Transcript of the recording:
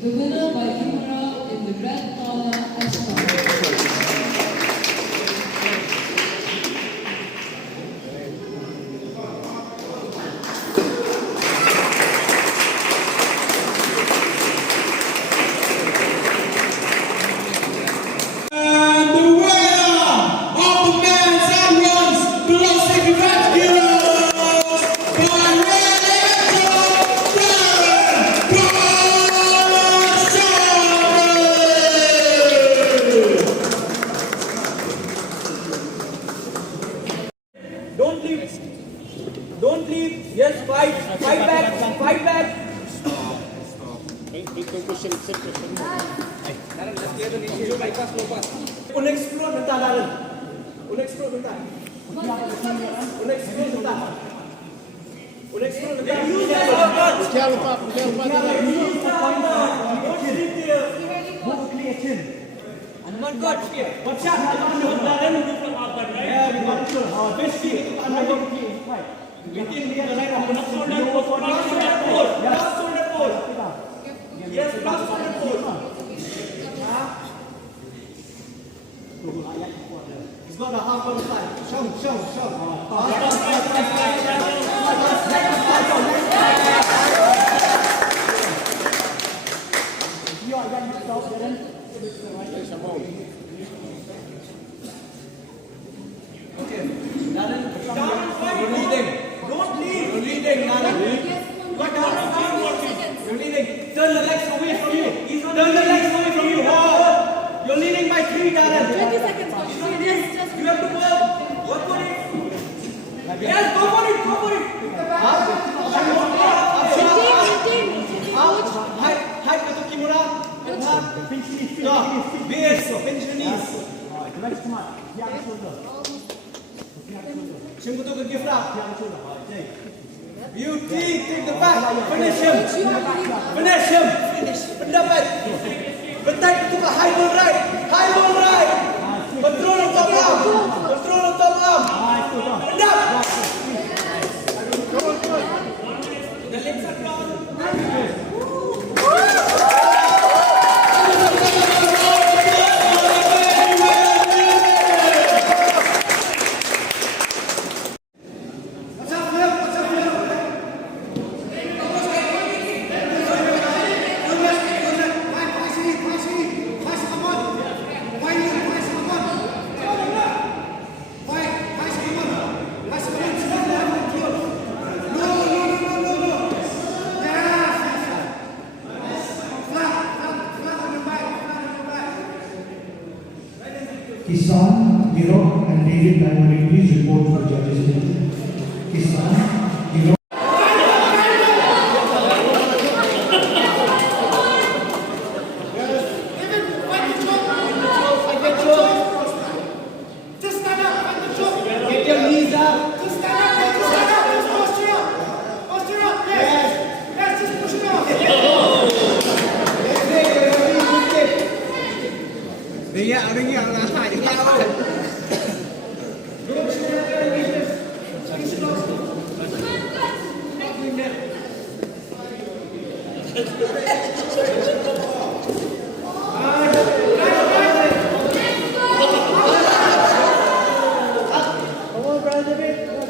The winner by Kimura in the grand final Don't leave. Yes, fight. Fight back. Fight back. Unexplode bentar, Darren. Unexplode bentar. Unexplode bentar. Unexplode bentar. Jangan lupa. One good. One shot. Darren. Yeah, we got to. Best team. Within the right of block shoulder pose. Yes, block shoulder pose. He's got a half on the side. Show. Okay, Darren, you're leading. Don't leave. You're leading, Darren. You're leading. Turn the legs away from you. Turn the legs away from you. You're leading by 3, Darren. 20 seconds. You have to work. Work for it. Yes, go for it. Height to Kimura. Base. Pinch the knees. Shimbuto can give up. Beauty, take the back. Finish him. Pendapat. Protect to the high ball right. Control on top arm. Pendap. The legs are down. Kisan, Viro, and David Naiwani, please report for judges. Kisan, Viro. Get your knees up. Come on, Brandon.